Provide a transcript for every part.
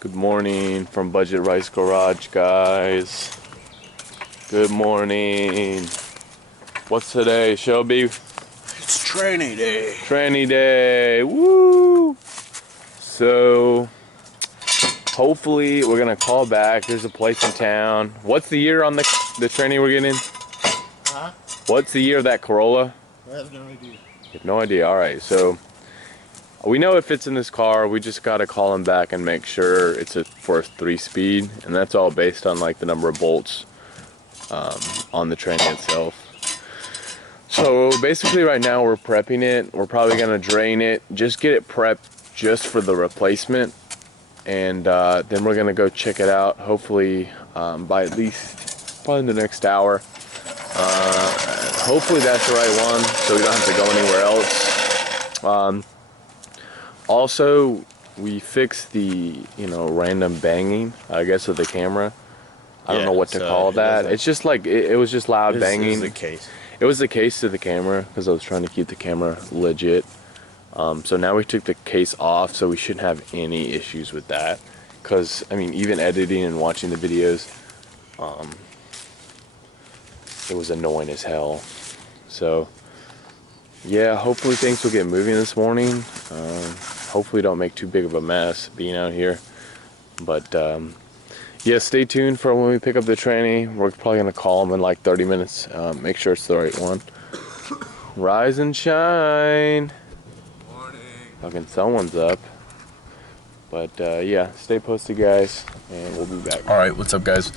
Good morning from Budget Rice Garage, guys. Good morning. What's today, Shelby? It's Tranny Day. Tranny Day. Woo! So, hopefully, we're gonna call back. There's a place in town. What's the year on the tranny we're getting? Huh? What's the year of that Corolla? I have no idea. You have no idea. All right, so we know it fits in this car. We just gotta call him back and make sure it's for a 3-speed, and that's all based on like the number of bolts on the tranny itself. So basically, right now we're prepping it. We're probably gonna drain it, just get it prepped just for the replacement, and then we're gonna go check it out. Hopefully by at least probably in the next hour. Hopefully that's the right one, so we don't have to go anywhere else. Also, we fixed the, random banging, I guess, of the camera. I don't know what to call that. It's just like, it was just loud banging. It was the case. It was the case to the camera, because I was trying to keep the camera legit. So now we took the case off, so we shouldn't have any issues with that. Because, I mean, even editing and watching the videos, it was annoying as hell. So, yeah, hopefully things will get moving this morning. Hopefully don't make too big of a mess being out here. But yeah, stay tuned for when we pick up the tranny. We're probably gonna call them in like 30 minutes. Make sure it's the right one. Rise and shine. Morning. Fucking someone's up. But yeah, stay posted, guys, and we'll be back. All right, what's up, guys?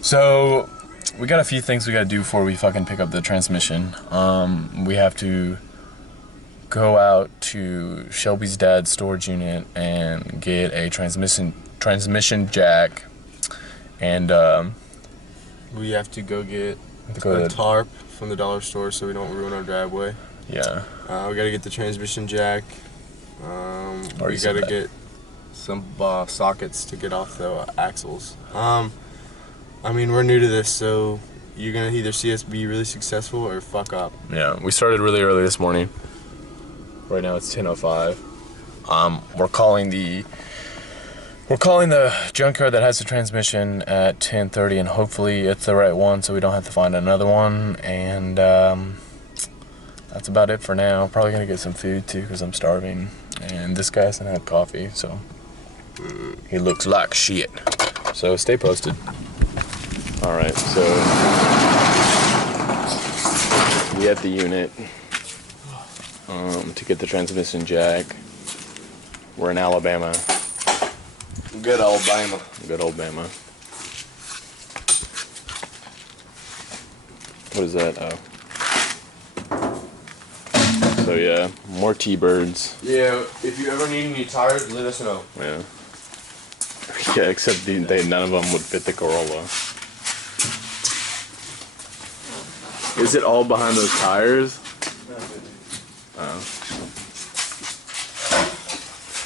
So we got a few things we gotta do before we fucking pick up the transmission. We have to go out to Shelby's dad's storage unit and get a transmission jack, and We have to go get a tarp from the dollar store so we don't ruin our driveway. Yeah. We gotta get the transmission jack. We gotta get some sockets to get off the axles. I mean, we're new to this, so you're gonna either see us be really successful or fuck up. Yeah, we started really early this morning. Right now it's 10:05. We're calling the junkyard that has the transmission at 10:30, and hopefully it's the right one, so we don't have to find another one. And that's about it for now. Probably gonna get some food too, because I'm starving. And this guy hasn't had coffee, so he looks like shit. So stay posted. All right, so we at the unit to get the transmission jack. We're in Alabama. Good Alabama. Good old Bama. What is that? Oh. So yeah, more T-birds. Yeah, if you ever need any tires, let us know. Yeah. Yeah, except none of them would fit the Corolla. Is it all behind those tires? Oh.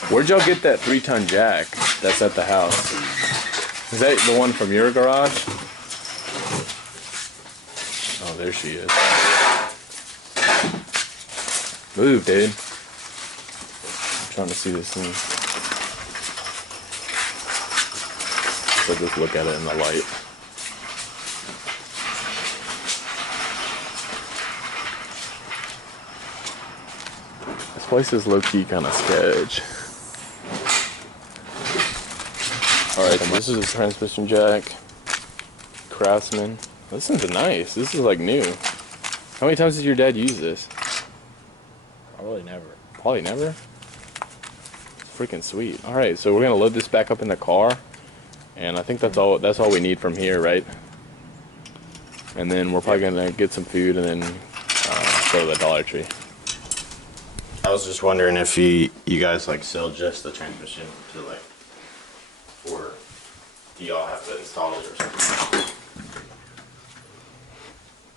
Where'd y'all get that 3-ton jack that's at the house? Is that the one from your garage? Oh, there she is. Move, dude. I'm trying to see this thing. So just look at it in the light. This place is low-key kind of sketch. Alright, this is a transmission jack. Craftsman. This is nice. This is like new. How many times did your dad use this? Probably never. Probably never? Freaking sweet. Alright, so we're gonna load this back up in the car. And I think that's all we need from here, right? And then we're probably gonna get some food and then go to the Dollar Tree. I was just wondering if you guys like sell just the transmission to like, or do y'all have to install it or something?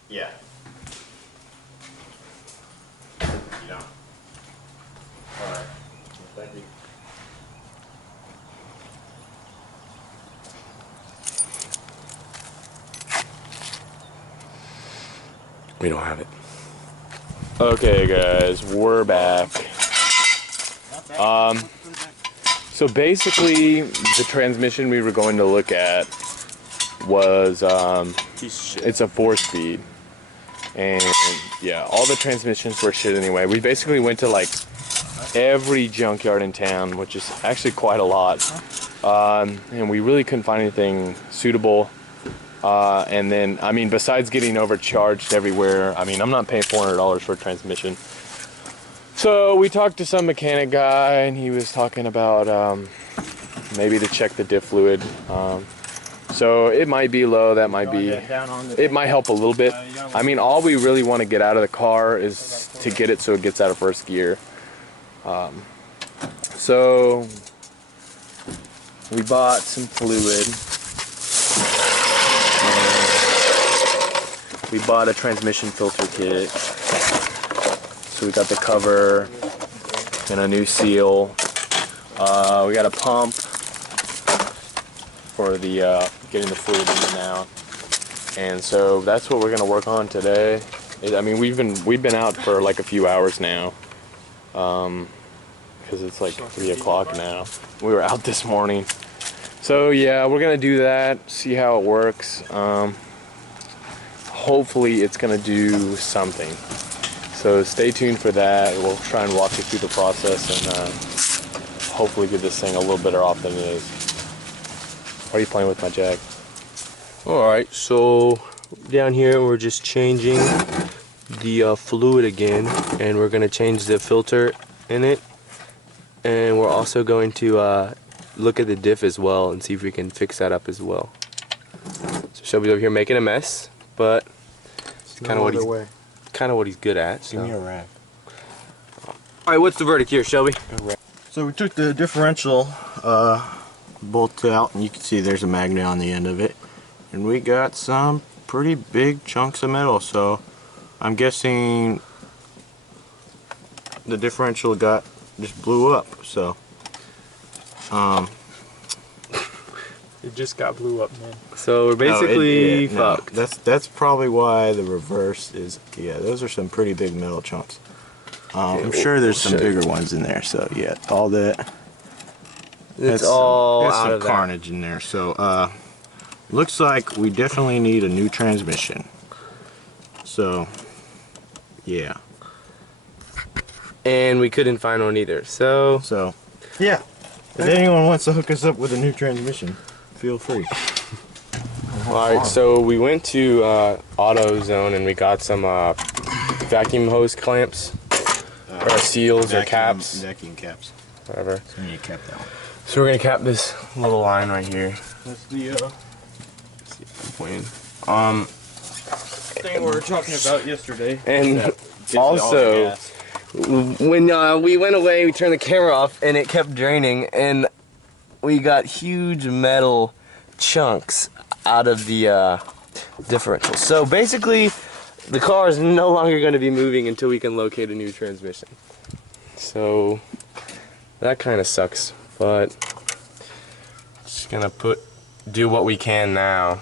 Yeah. Yeah. Alright. Thank you. We don't have it. Okay, guys, we're back. So basically, the transmission we were going to look at was it's a 4-speed, and yeah, all the transmissions were shit anyway. We basically went to like every junkyard in town, which is actually quite a lot, and we really couldn't find anything suitable. And then, I mean, besides getting overcharged everywhere, I mean, I'm not paying $400 for a transmission. So we talked to some mechanic guy, and he was talking about maybe to check the diff fluid. So it might be low, that might be, it might help a little bit. I mean, all we really want to get out of the car is to get it so it gets out of first gear. So we bought some fluid. We bought a transmission filter kit. So we got the cover and a new seal. We got a pump for the getting the fluid in and out. And so that's what we're gonna work on today. I mean, we've been out for like a few hours now, because it's like 3 o'clock now. We were out this morning. So yeah, we're gonna do that, see how it works. Hopefully it's gonna do something. So stay tuned for that. We'll try and walk you through the process and hopefully get this thing a little better off than it is. What are you playing with, my jack? Alright, so down here we're just changing the fluid again, and we're going to change the filter in it, and we're also going to look at the diff as well and see if we can fix that up as well. So Shelby's over here making a mess, but it's kind of what he's good at. So. Give me a rag. Alright, what's the verdict here, Shelby? So we took the differential bolt out, and you can see there's a magnet on the end of it, and we got some pretty big chunks of metal. So I'm guessing the differential just blew up. So it just got blew up, man. So we're basically fucked. That's probably why the reverse is. Yeah, those are some pretty big metal chunks. I'm sure there's some bigger ones in there. So yeah, all that. It's all that's out some of carnage in there. So looks like we definitely need a new transmission. So yeah. And we couldn't find one either. So yeah. If anyone wants to hook us up with a new transmission, feel free. Alright, so we went to AutoZone and we got some vacuum hose clamps, or seals, or caps. Vacuum caps. Whatever. So you need to cap that one. So we're going to cap this little line right here. That's the Thing we were talking about yesterday. And also, when we went away, we turned the camera off and it kept draining, and we got huge metal chunks out of the differential. So basically, the car is no longer going to be moving until we can locate a new transmission. So that kind of sucks, but just gonna do what we can now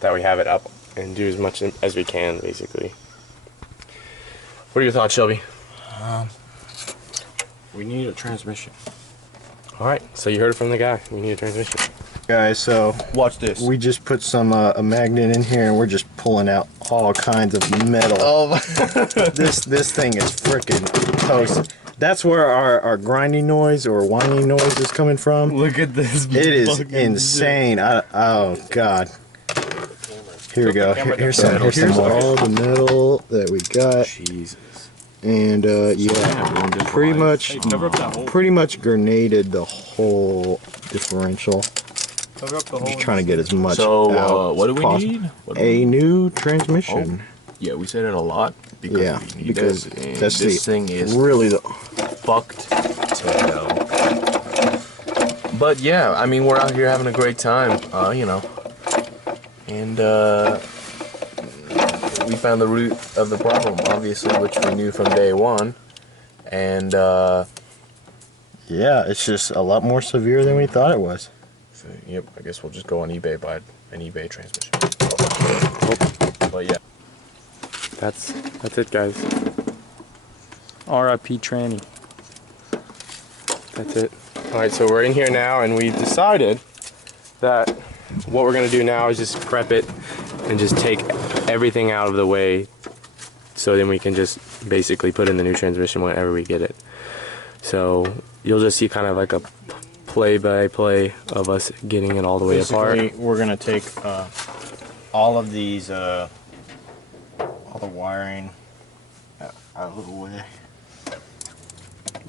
that we have it up, and do as much as we can, basically. What are your thoughts, Shelby? We need a transmission. Alright, so you heard it from the guy. We need a transmission. Guys, so Watch this. we just put some a magnet in here, and we're just pulling out all kinds of metal. Oh, This thing is freaking toast. That's where our grinding noise or whining noise is coming from. look at this. It is insane. Oh god. Here we go. Here's all the metal that we got. Jesus. And yeah, pretty much grenaded the whole differential. Just trying to get as much out what do as we possible. need? A new transmission. Yeah, we said it a lot because Yeah, we need because this, and that's this thing is really the fucked to hell. But yeah, I mean, we're out here having a great time, you know, and we found the root of the problem, obviously, which we knew from day one, and yeah, it's just a lot more severe than we thought it was. so, yep, I guess we'll just go on eBay, buy an eBay transmission. But yeah. That's it, guys. R.I.P. Tranny. That's it. Alright, so we're in here now, and we decided that what we're gonna do now is just prep it and just take everything out of the way, so then we can just basically put in the new transmission whenever we get it. So you'll just see kind of like a play-by-play of us getting it all the way apart. Basically, we're gonna take all of these, all the wiring out of the way.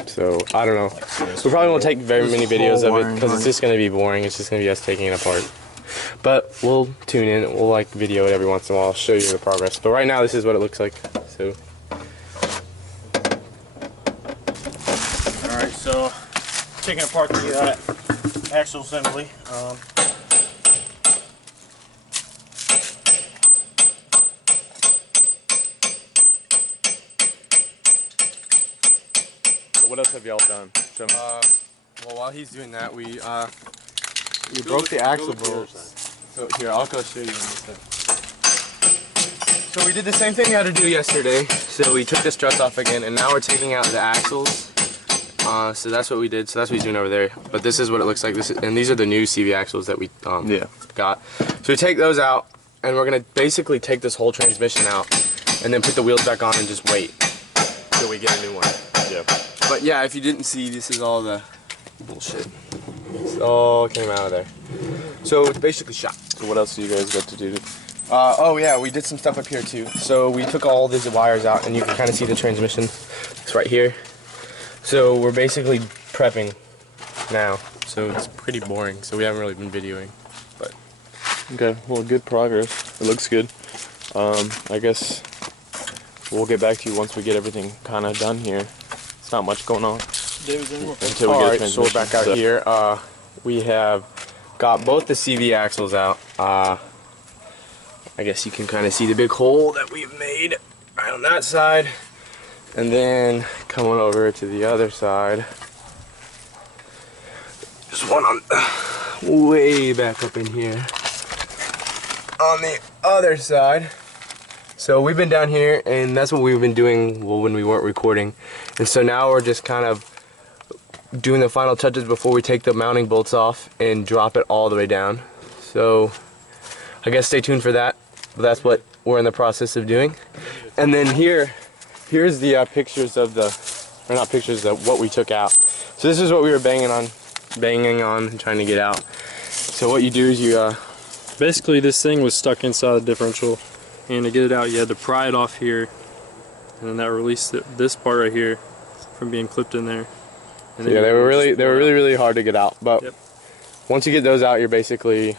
So I don't know. Like We probably won't take very this many videos whole of it wiring because it's just going to be boring. It's just going to be us taking it apart. But we'll tune in. We'll like video it every once in a while. I'll show you the progress. But right now, this is what it looks like. So. All right, so taking apart the axle assembly. What else have y'all done? Well, while he's doing that, we broke the axle bolts. So here, I'll go show you in a second. So we did the same thing we had to do yesterday. So we took the struts off again, and now we're taking out the axles. So that's what we did. So that's what he's doing over there. But this is what it looks like. And these are the new CV axles that we got. So we take those out, and we're gonna basically take this whole transmission out, and then put the wheels back on and just wait till we get a new one. Yeah. But yeah, if you didn't see, this is all the bullshit. It all came out of there. So it's basically shot. So what else do you guys got to do? Oh yeah, we did some stuff up here too. So we took all these wires out, and you can kind of see the transmission. It's right here. So we're basically prepping now. So it's pretty boring. So we haven't really been videoing, but Okay, well, good progress. It looks good. I guess we'll get back to you once we get everything kind of done here. It's not much going on until we get a transmission. So we're back out here. We have got both the CV axles out. I guess you can kind of see the big hole that we've made right on that side. And then coming over to the other side. There's one on way back up in here. On the other side. So we've been down here, and that's what we've been doing when we weren't recording. And so now we're just kind of doing the final touches before we take the mounting bolts off and drop it all the way down. So I guess stay tuned for that. But that's what we're in the process of doing. And then here's the pictures of the, or not pictures of what we took out. So this is what we were banging on and trying to get out. So what you do is you Basically, this thing was stuck inside the differential, and to get it out, you had to pry it off here, and then that released this part right here from being clipped in there. And yeah, they were really hard to get out. But Yep. once you get those out, you're basically,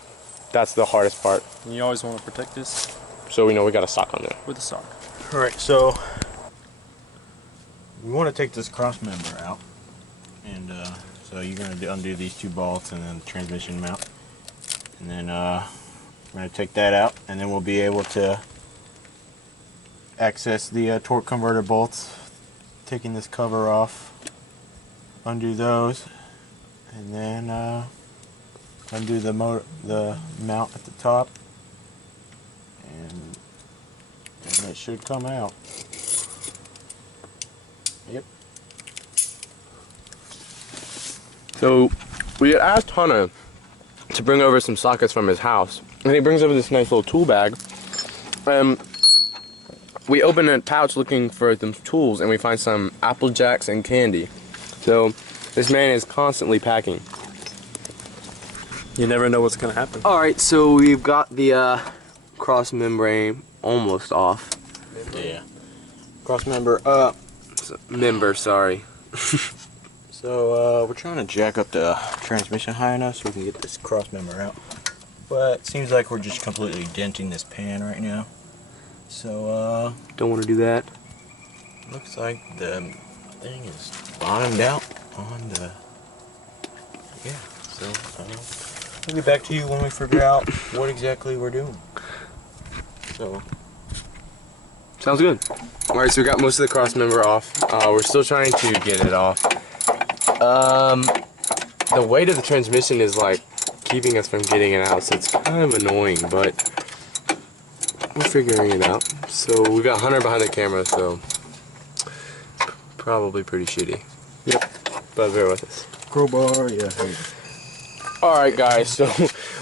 that's the hardest part. And you always want to protect this So we know we got a sock on there. with a sock. All right, so we want to take this cross member out, and so you're going to undo these two bolts and then the transmission mount, and then we're going to take that out, and then we'll be able to access the torque converter bolts, taking this cover off, undo those, and then undo the mount at the top, and it should come out. Yep. So we asked Hunter to bring over some sockets from his house, and he brings over this nice little tool bag. We open a pouch looking for some tools, and we find some Apple Jacks and candy. So this man is constantly packing. You never know what's going to happen. All right, so we've got the cross membrane almost off. Yeah. Cross member Sorry. So we're trying to jack up the transmission high enough so we can get this cross member out. But it seems like we're just completely denting this pan right now. So Don't want to do that. looks like the thing is bottomed out on the, yeah. So we'll get back to you when we figure out what exactly we're doing. So Sounds good. All right, so we got most of the cross member off. We're still trying to get it off. The weight of the transmission is like keeping us from getting it out, so it's kind of annoying, but we're figuring it out. So we got Hunter behind the camera, so probably pretty shitty. Yep. But bear with us. Crowbar, yeah. Alright guys, so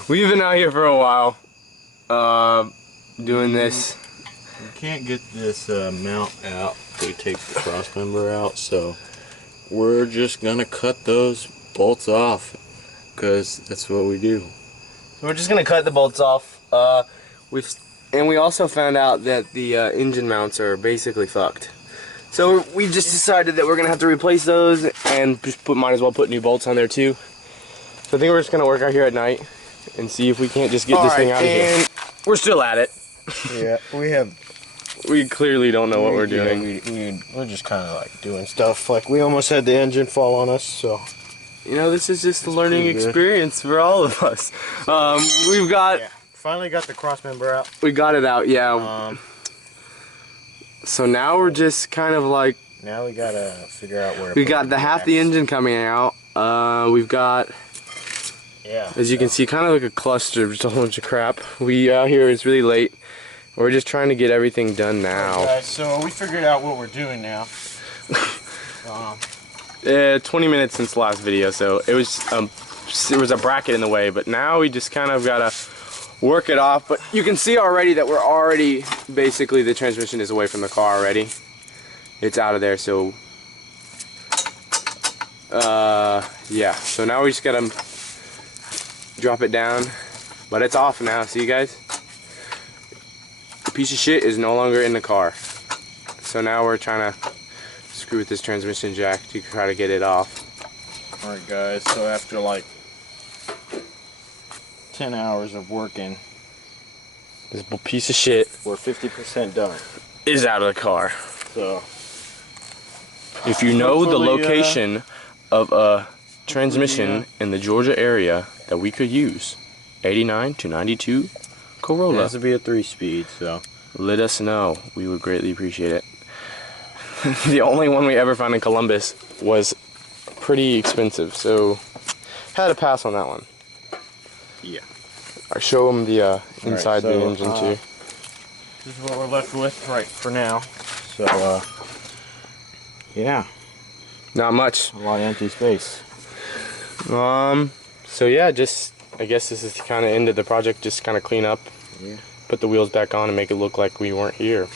we've been out here for a while doing this. We can't get this mount out to take the cross member out, so we're just gonna cut those bolts off because that's what we do. So we're just gonna cut the bolts off. We also found out that the engine mounts are basically fucked. So we just decided that we're gonna have to replace those and just might as well put new bolts on there too. So I think we're just gonna work out here at night and see if we can't just get this thing out of here. We're still at it. Yeah, We clearly don't know what we're doing. We're just kind of like doing stuff. Like we almost had the engine fall on us, so. You know, this is just a learning experience for all of us. We've got. Yeah. Finally got the cross member out. We got it out, yeah. So now we're just kind of like. Now we gotta figure out where. We got half the engine coming out. We've got. Yeah. As you can see, kind of like a cluster of just a whole bunch of crap. We out here, it's really late. We're just trying to get everything done now. Guys, so we figured out what we're doing now. 20 minutes since the last video, so it was a bracket in the way, but now we just kind of gotta work it off. But you can see already that we're already basically the transmission is away from the car already. It's out of there, so yeah. So now we just gotta drop it down, but it's off now. See you guys? The piece of shit is no longer in the car. So now we're trying to screw with this transmission jack to try to get it off. Alright guys, so after like 10 hours of working, This piece of shit we're 50% done. is out of the car. So If you know the hopefully, location of a transmission in the Georgia area that we could use, 89 to 92 it Corolla, has to be a 3-speed, so. let us know. We would greatly appreciate it. The only one we ever found in Columbus was pretty expensive, so had to pass on that one. Yeah. I show them the inside so, the engine too. This is what we're left with right for now. So, yeah, Not much. a lot of empty space. So yeah, just I guess this is kind of end of the project. Just kind of clean up, Yeah. put the wheels back on, and make it look like we weren't here.